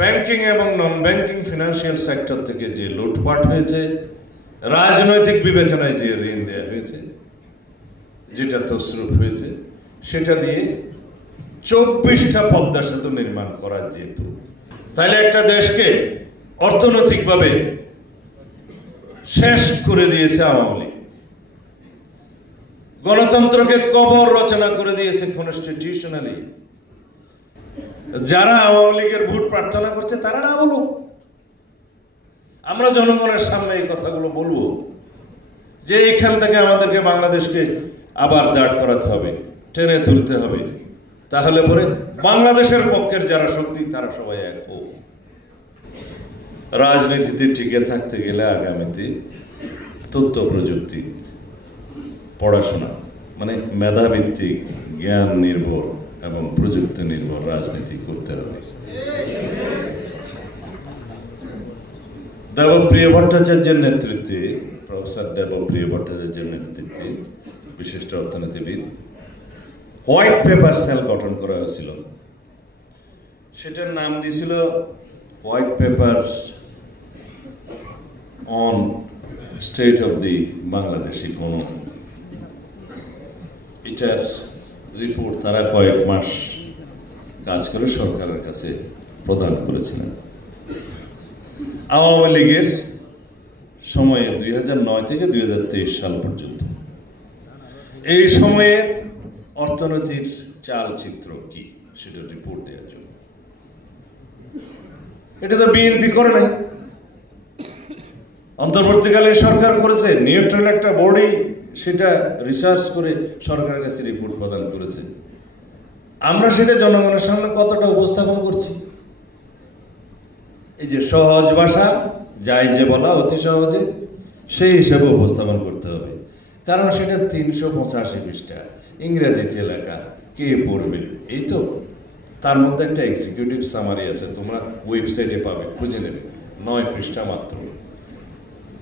Banking এবং non banking financial sector থেকে যে লুটপাট হয়েছে, রাজনৈতিক বিবেচনায় যে ঋণ দেওয়া হয়েছে, যেটা তসরুপ হয়েছে, সেটা দিয়ে 24টা পদ্মা সেতু নির্মাণ করা যেত। তাহলে একটা দেশকে অর্থনৈতিকভাবে শেষ করে দিয়েছে আওয়ামী লীগ, গণতন্ত্রকে কবর রচনা করে দিয়েছে কনস্টিটিউশনালি। যারা আওয়ামী লীগের ভোট প্রার্থনা করছে তারা না বলুক, আমরা জনগণের সামনে এই কথাগুলো বলবো যে এখান থেকে আমাদেরকে বাংলাদেশকে আবার দাঁড় করাতে হবে, টেনে তুলতে হবে। তাহলে পরে বাংলাদেশের পক্ষের যারা শক্তি তারা সবাই এক হোক। রাজনীতিতে টিকে থাকতে গেলে আগামীতে তথ্য প্রযুক্তি, পড়াশোনা মানে মেধাভিত্তিক, জ্ঞান নির্ভর এবং প্রযুক্তি নির্ভর রাজনীতি করতে হবে। দেবপ্রিয় ভট্টাচার্যের নেতৃত্বে, প্রফেসর দেবপ্রিয় ভট্টাচার্যের নেতৃত্বে বিশিষ্ট অর্থনীতিবিদ হোয়াইট পেপার সেল গঠন করা হয়েছিল। সেটার নাম দিয়েছিল white paper on state of the Bangladesh economy. এটার রিপোর্ট তারা কয়েক মাস কাজ করে সরকারের কাছে প্রদান করেছিলেন। আওয়ামী লীগের সময়ে 2009 থেকে 2023 সাল পর্যন্ত এই সময়ে অর্থনীতির চালচিত্র কি সেটা রিপোর্ট দেওয়ার জন্য। এটা তো বিএনপি করে নাই, অন্তর্বর্তীকালীন সরকার করেছে। নিউট্রাল একটা বডি সেটা রিসার্চ করে সরকারের কাছে রিপোর্ট প্রদান করেছে। আমরা সেটা জনগণের সামনে কতটা উপস্থাপন করছি? এই যে সহজ ভাষা, যাই যে বলা অতি সহজে, সেই হিসাবে উপস্থাপন করতে হবে। কারণ সেটা 385 পৃষ্ঠা, ইংরেজিতে লেখা, কে পড়বে? এই তো তার মধ্যে একটা এক্সিকিউটিভ সামারি আছে, তোমরা ওয়েবসাইটে পাবে, খুঁজে নেবে, 9 পৃষ্ঠা মাত্র।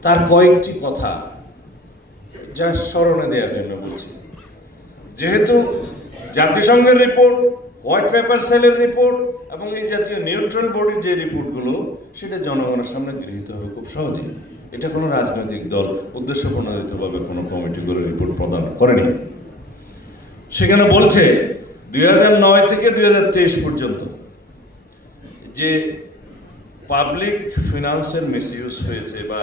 তার কয়েকটি কথা যা স্মরণে দেওয়ার জন্য বলছি। যেহেতু জাতিসংঘের রিপোর্ট, হোয়াইট পেপার সেলের রিপোর্ট এবং এই জাতীয় নিউট্রাল বডির যে রিপোর্টগুলো, সেটা জনগণের সামনে গৃহীত হবে খুব সহজেই। এটা কোনো রাজনৈতিক দল উদ্দেশ্যপ্রণোদিতভাবে কোনো কমিটি করে রিপোর্ট প্রদান করেনি। সেখানে বলছে 2009 থেকে 2023 পর্যন্ত যে পাবলিক ফিনান্সের মিসইউজ হয়েছে বা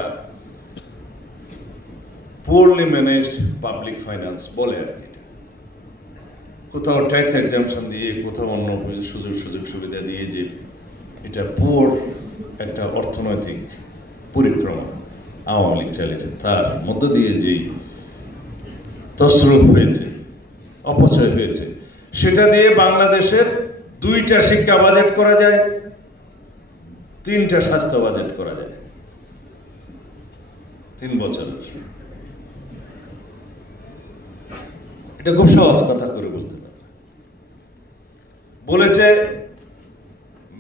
পোরলি ম্যানেজড পাবলিক ফাইন্যান্স বলে আর কি, কোথাও ট্যাক্স এক্সাম্পশন দিয়ে, কোথাও অন্য সুযোগ সুবিধা দিয়ে, যে এটা পুর একটা অর্থনৈতিক পরিক্রমা আওয়ামী লীগ চালিয়েছে, তার মধ্য দিয়ে যেই তসরুপ হয়েছে, অপচয় হয়েছে, সেটা দিয়ে বাংলাদেশের 2টা শিক্ষা বাজেট করা যায়, 3টা স্বাস্থ্য বাজেট করা যায় 3 বছর। এটা খুব সহজ কথা করে বলতে পারে। বলেছে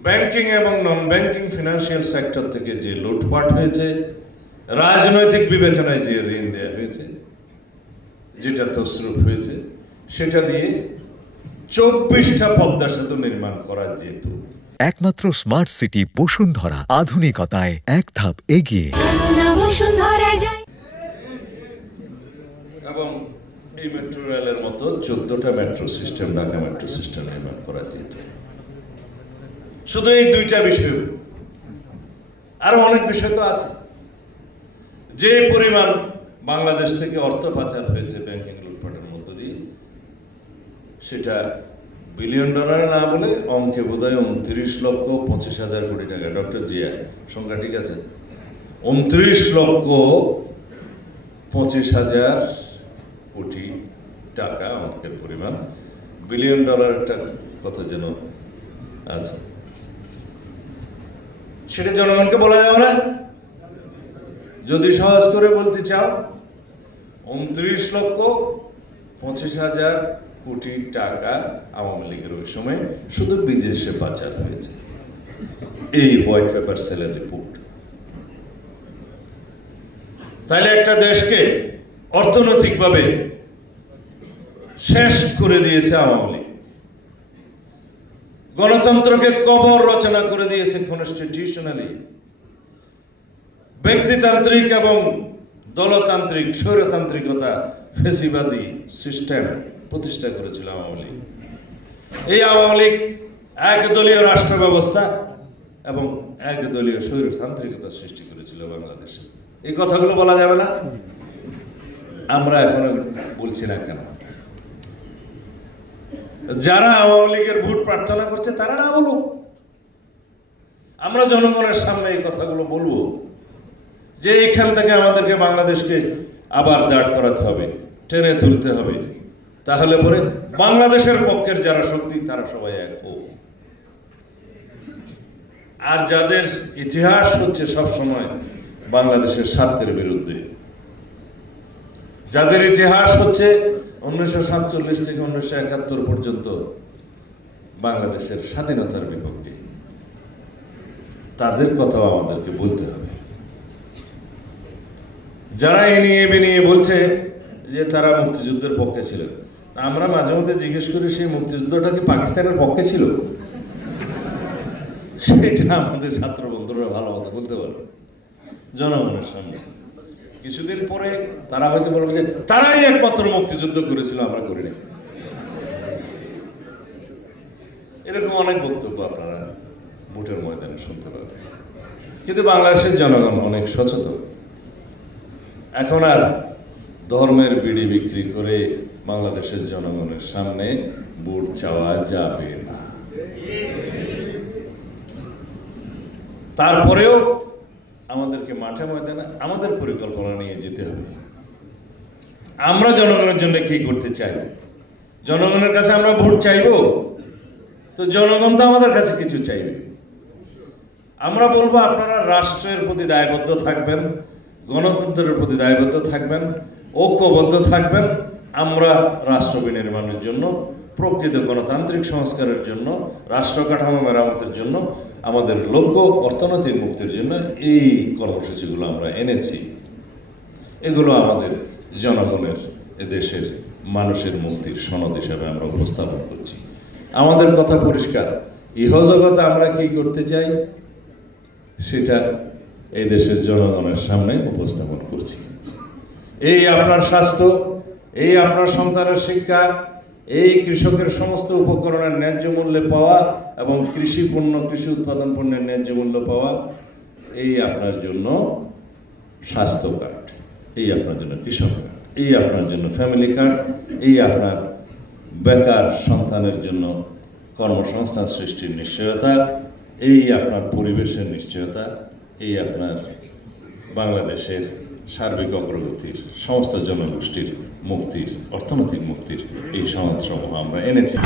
ব্যাংকিং এবং নন ব্যাংকিং ফিনান্সিয়াল সেক্টর থেকে যে লুটপাট হয়েছে, রাজনৈতিক বিবেচনায় যে ঋণ দেওয়া হয়েছে, যেটা তসরুপ হয়েছে, সেটা দিয়ে 24টা পদ্মা সেতু নির্মাণ করা যেত। একমাত্র স্মার্ট সিটি বসুন্ধরা, আধুনিকতায় এক ধাপ এগিয়ে। এবং এই মেট্রো রেলের মতো 14টা metro system, Dhaka metro system নির্মাণ করা যেত। শুধু এই 2টা বিষয়, আরো অনেক বিষয় তো আছে। যে পরিমাণ বাংলাদেশ থেকে অর্থ পাচার হয়েছে ব্যাংকিং লুটপাটের মধ্য দিয়ে, সেটা বিলিয়ন ডলার না বলে অঙ্কে বোধহয় 29,25,000 কোটি টাকা। ডক্টর জিয়া সংখ্যা ঠিক আছে? 29,25,000 কোটি টাকা অঙ্কের পরিমাণ। বিলিয়ন ডলারটা কত যেন আছে, সেটা জনগণকে বলা যাবে না? যদি সহজ করে বলতে চাও, 29,25,000 কোটি টাকা আওয়ামী লীগের ওই সময় শুধু বিদেশে পাচার হয়েছে। এই হোয়াইট পেপার সেলের রিপোর্ট। তাহলে একটা দেশকে অর্থনৈতিকভাবে শেষ করে দিয়েছে আওয়ামী লীগ, গণতন্ত্রকে কবর রচনা করে দিয়েছে কনস্টিটিউশনালি। ব্যক্তিতান্ত্রিক এবং দলতান্ত্রিক স্বৈরতান্ত্রিকতা ফেসিবাদী সিস্টেম প্রতিষ্ঠা করেছিল আওয়ামী লীগ। এই আওয়ামী লীগ একদলীয় রাষ্ট্র ব্যবস্থা এবং একদলীয় স্বৈরতান্ত্রিকতা সৃষ্টি করেছিল বাংলাদেশে। এই কথাগুলো বলা যাবে না? আমরা এখনো বলছি না কেন? যারা আওয়ামী লীগের ভোট প্রার্থনা করছে তারা না বলুক, আমরা জনগণের সামনে এই কথাগুলো বলবো যে এখান থেকে আমাদেরকে বাংলাদেশকে আবার দাঁড় করাতে হবে, টেনে তুলতে হবে। তাহলে পরে বাংলাদেশের পক্ষের যারা শক্তি তারা সবাই এক হোক। আর যাদের ইতিহাস হচ্ছে সবসময় বাংলাদেশের স্বার্থের বিরুদ্ধে, যাদের ইতিহাস হচ্ছে 1947 থেকে 1971 পর্যন্ত বাংলাদেশের স্বাধীনতার বিপক্ষে, তাদের কথাও আমাদেরকে বলতে হবে। যারা এ নিয়ে বলছে যে তারা মুক্তিযুদ্ধের পক্ষে ছিলেন, আমরা মাঝে মধ্যে জিজ্ঞেস করি সেই মুক্তিযুদ্ধটা কি পাকিস্তানের পক্ষে ছিল? সেটা আমাদের ছাত্র বন্ধুরা ভালো মতো বলতে পারবে জনগণের সামনে। কিছুদিন পরে তারা হয়তো বলবে যে তারাই একমাত্র মুক্তিযুদ্ধ করেছিল, আমরা করিনি। এরকম অনেক বক্তব্য আপনারা ভোটের ময়দানে শুনতে পাবেন। কিন্তু বাংলাদেশের জনগণ অনেক সচেতন। এখন আর ধর্মের বিড়ি বিক্রি করে বাংলাদেশের জনগণের সামনে ভোট চাওয়া যাবে না। তারপরেও আমাদেরকে মাঠে ময়দানে আমাদের পরিকল্পনা নিয়ে যেতে হবে। আমরা জনগণের জন্য কি করতে চাই? জনগণের কাছে আমরা ভোট চাইব, তো জনগণ তো আমাদের কাছে কিছু চাইবে। আমরা বলবো আপনারা রাষ্ট্রের প্রতি দায়বদ্ধ থাকবেন, গণতন্ত্রের প্রতি দায়বদ্ধ থাকবেন, ঐক্যবদ্ধ থাকবেন। আমরা রাষ্ট্র বিনির্মাণের জন্য, প্রকৃত গণতান্ত্রিক সংস্কারের জন্য, রাষ্ট্র কাঠামো মেরামতের জন্য, আমাদের লক্ষ্য অর্থনৈতিক মুক্তির জন্য এই কর্মসূচিগুলো আমরা এনেছি। এগুলো আমাদের জনগণের, এদেশের মানুষের মুক্তির সনদ হিসাবে আমরা উপস্থাপন করছি। আমাদের কথা পরিষ্কার, ইহজগতে আমরা কি করতে চাই সেটা এই দেশের জনগণের সামনে উপস্থাপন করছি। এই আপনার স্বাস্থ্য, এই আপনার সন্তানের শিক্ষা, এই কৃষকের সমস্ত উপকরণের ন্যায্য মূল্যে পাওয়া এবং কৃষি উৎপাদন পণ্যের ন্যায্য মূল্য পাওয়া, এই আপনার জন্য স্বাস্থ্য কার্ড, এই আপনার জন্য কৃষক কার্ড, এই আপনার জন্য ফ্যামিলি কার্ড, এই আপনার বেকার সন্তানের জন্য কর্মসংস্থান সৃষ্টির নিশ্চয়তা, এই আপনার পরিবেশের নিশ্চয়তা, এই আপনার বাংলাদেশের সার্বিক অগ্রগতির, সমস্ত জনগোষ্ঠীর মুক্তির, অর্থনৈতিক মুক্তির এই সনদসমূহ আমরা এনেছি।